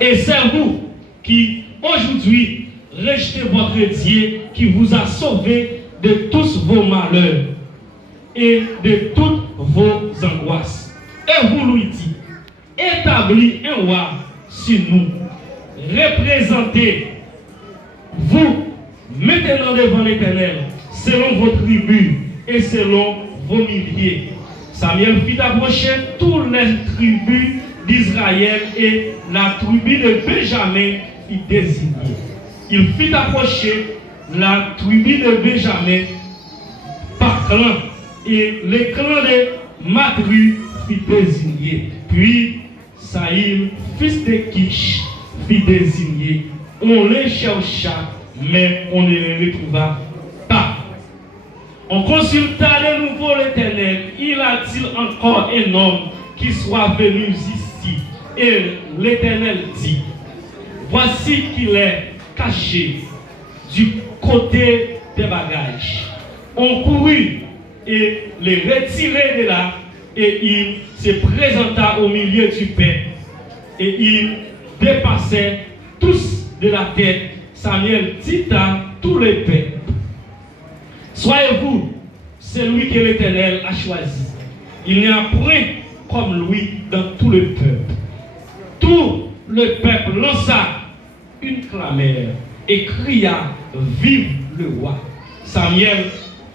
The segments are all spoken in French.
Et c'est vous qui, aujourd'hui, rejetez votre Dieu qui vous a sauvé de tous vos malheurs et de toutes vos angoisses. Et vous lui dites, établis un roi sur nous, représentez vous maintenant devant l'Éternel, selon vos tribus et selon vos milliers. Samuel fit approcher toutes les tribus d'Israël et la tribu de Benjamin fut désignée. Il fit approcher la tribu de Benjamin par clan et le clan de Matru fut désigné. Puis Saïl, fils de Kish, fut désigné. On les chercha, mais on ne les retrouva pas. On consulta de nouveau l'Éternel. Il a-t-il encore un homme qui soit venu ici? Et l'Éternel dit, voici qu'il est caché du côté des bagages. On courut et les retirait de là, et il se présenta au milieu du peuple, et il dépassait tous de la tête. Samuel dit à tous les peuples, soyez-vous celui que l'Éternel a choisi. Il n'y a point comme lui dans tout le peuple. Tout le peuple lança une clameur et cria, vive le roi. Samuel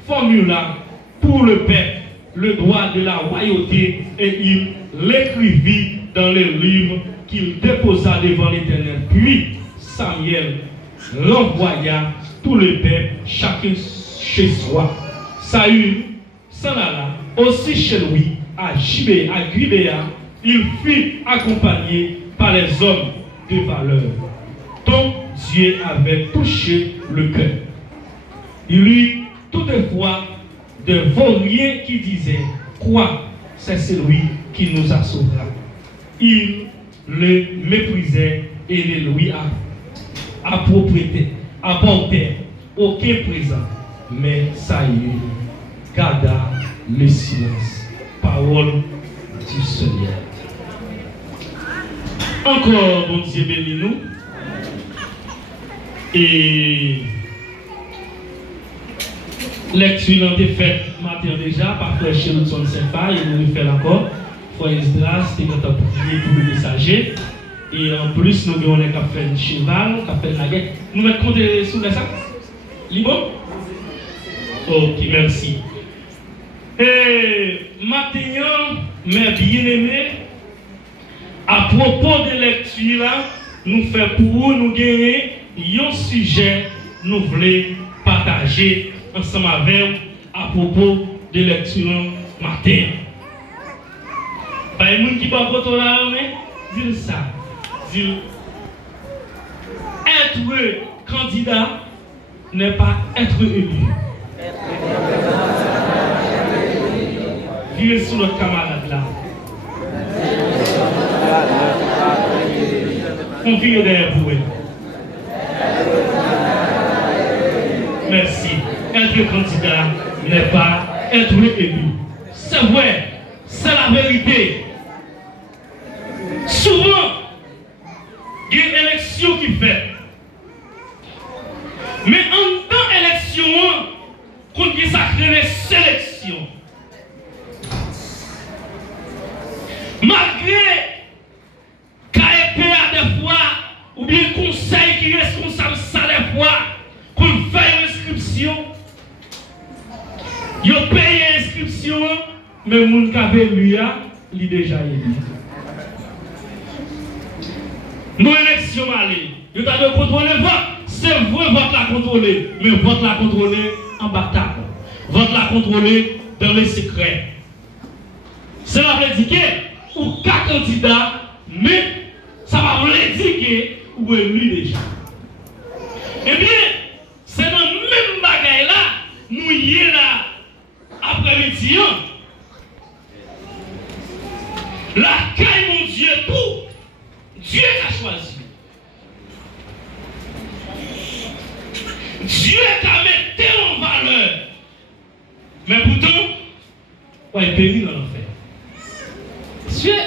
formula pour le peuple le droit de la royauté et il l'écrivit dans le livre qu'il déposa devant l'Éternel. Puis Samuel renvoya tout le peuple, chacun chez soi. Saül s'en alla aussi chez lui à Gibéa. Il fut accompagné par les hommes de valeur dont Dieu avait touché le cœur. Il eut toutefois de vauriens qui disaient, quoi, c'est celui qui nous a sauvés. Il le méprisait et ne lui apportait aucun présent. Mais Saül garda le silence. Parole du Seigneur. Encore, bon Dieu, bénis-nous. Et lecture l'ont été faite matin déjà par Frère Chelutson Sefa, et nous le faisons encore. Frère Esdras, c'était notre prier pour le messager. Et en plus, nous avons les cafés de cheval, café de la guerre. Nous mettons compte sous les sacs. Libre? Ok, merci. Et maintenant, mes bien-aimés, à propos de lecture, là, nous faisons pour vous, nous gagner un sujet, nous voulons partager ensemble avec vous à propos de lecture matin. Par les gens qui ne votent pas là, dire ça. Dire, être candidat n'est pas être élu. Vivez sous notre camarade là. On vit derrière vous. Merci. Être candidat n'est pas être élu. C'est vrai. C'est la vérité. Souvent, il y a une élection qui fait. Mais en temps d'élection, qu'on dit ça crée les sélections. Malgré KEP à des fois, ou bien le conseil qui est responsable ça des fois, qu'on fait l'inscription, ils payent l'inscription, mais le monde qui a lui, il est déjà élu. Nos élections, il y a de contrôler le vote. C'est vrai, vote la contrôler, mais vote la contrôler en bataille. Vote la contrôler dans les secrets. Cela veut dire que, ou qu'un candidat, mais ça va vous l'indiquer ou élu déjà. Eh bien, c'est dans le même bagaille là, nous y est là, après-midi, la caille, mon Dieu, tout, Dieu a choisi. Dieu t'a mis en valeur. Mais pourtant, il périt dans l'enfer. Dieu,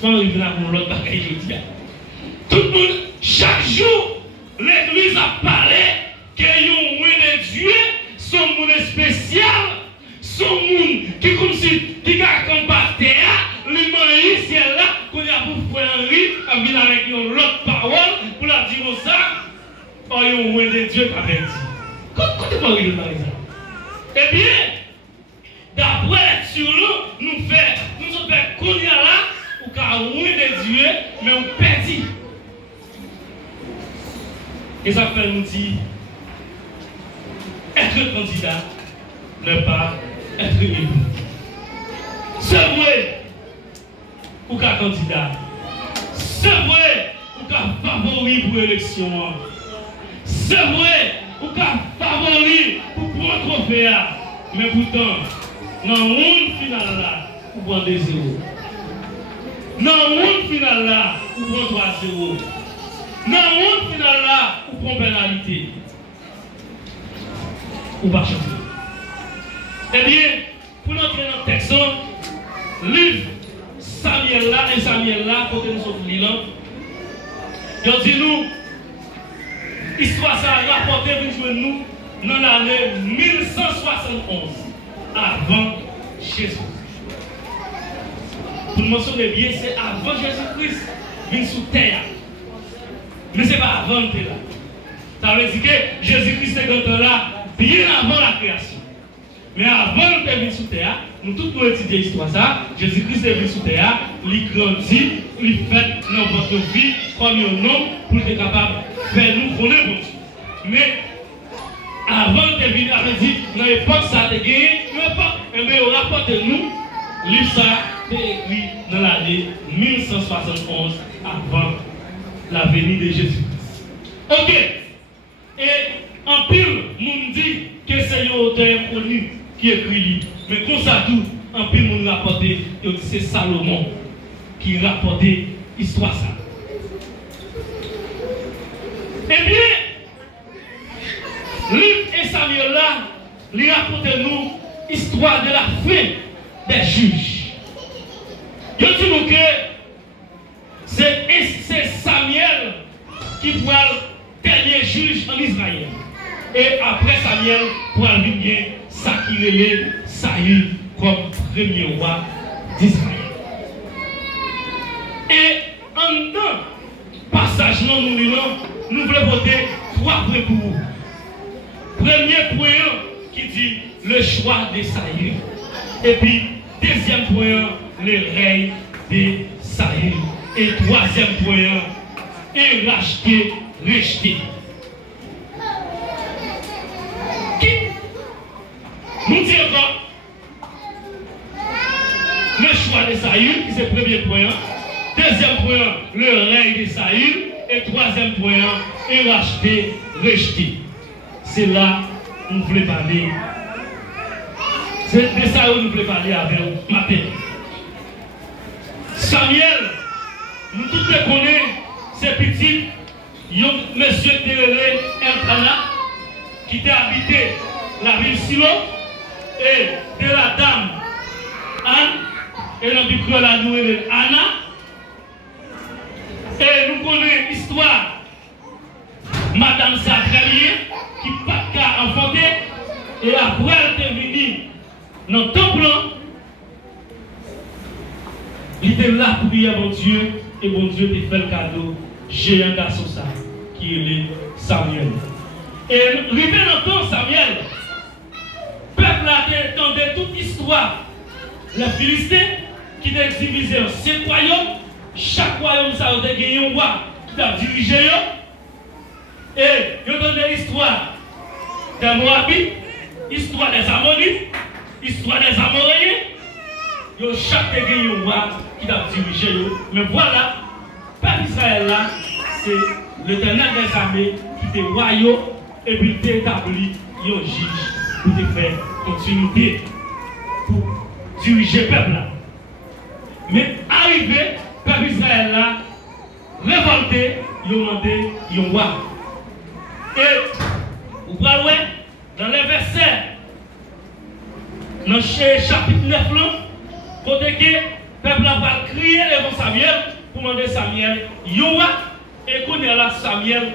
quand il vient pour l'autre bagaille, je dis, tout le monde, chaque jour, l'église a parlé que yon de Dieu, son monde spécial, son monde qui comme si, qui a comme par terre, les maïs, c'est là, qu'on a pour frère Henri, a venu avec une autre parole, pour la dire ça, oh yon de Dieu qui a dit. Quand tu parles de ça? Eh bien, d'après sur nous, nous faisons qu'on y a là, ou qu'à de Dieu, mais on perdit. Et ça fait nous dire, être candidat ne pas être élu. C'est vrai, ou qu'à candidat. C'est vrai, ou qu'à favori pour l'élection. C'est vrai, ou qu'à favori pour prendre trophée. Mais pourtant, dans le monde final là, vous prenez 0. Dans le monde final là, vous prenez 3-0. Dans le monde final là, vous prenez pénalité. Ou pas changer. Eh bien, pour notre texte, livre Samuel là et Samuel là, côté nous sommes lilant, ils dit nous, histoire ça a rapporté de nous dans l'année 1171, avant Jésus. Pour mentionner bien, c'est avant Jésus-Christ venu sur terre. Mais ce n'est pas avant que là. Ça veut dire que Jésus-Christ est là bien avant la création. Mais avant de venir sur terre, nous tous nous étudions l'histoire ça. Jésus-Christ est venu sur terre, il grandit, il fait dans votre vie comme un homme pour être capable de faire nous connaître bon Dieu. Mais avant de venir, on a dit, dans l'époque ça a gagné, mais on rapporte nous, livre ça est écrit dans l'année 1171 avant la venue de Jésus-Christ. Ok. Et en pile, nous dit que c'est un auteur connu qui écrit. Mais comme ça tout, en pile, nous rapporté, c'est Salomon qui rapportait l'histoire ça. Eh bien, livre et Samuel là, il raconte nous l'histoire de la fin des juges. Je dis que c'est Samuel qui pourra le dernier juge en Israël. Et après Samuel pourra venir s'acquérir Saül comme premier roi d'Israël. Et en un passage nous voulons voter 3 points pour vous. Premier point qui dit le choix de Saül. Et puis, deuxième point, le règne de Saül. Et troisième point, et racheter, rejeter. Qui nous dit encore le choix de Saül, qui c'est le premier point. Deuxième point, le règne de Saül. Et troisième point, et racheter, rejeter. C'est là où nous voulons parler. C'est de ça où nous voulons parler avec vous matin. Samuel, nous tous les connaissons, c'est petit, un monsieur Térélé Elkana, qui a habité la ville Silo, et de la dame Anne, et dans le la nouvelle Anna. Et nous connaissons l'histoire Madame Zacharie, qui n'a pas enfanté, et après elle est venue dans le temple, il était là pour prier à mon Dieu, et mon Dieu t'a fait le cadeau, j'ai un garçon ça, qui est Samuel. Et arrivé dans le temps, Samuel, le peuple a entendu toute l'histoire. Les Philistins qui étaient divisés en 5 royaumes, chaque royaume ça a gagné un roi qui a dirigé. Et ils ont donné l'histoire des Moabites, l'histoire des Ammonites, l'histoire des Amoréens. Ils ont chaque gagné un roi qui a dirigé. Mais voilà, peuple Israël là, c'est l'Éternel des armées qui était royaume et puis il établi un juge pour te faire continuité pour diriger le peuple là. Mais arrivé, peuple Israël là, révolté, ils ont demandé un roi. Et vous voyez, dans les versets, dans le chapitre 9, là, côté que le peuple va crier devant Samuel pour demander Samuel, Yowa, et là, Samuel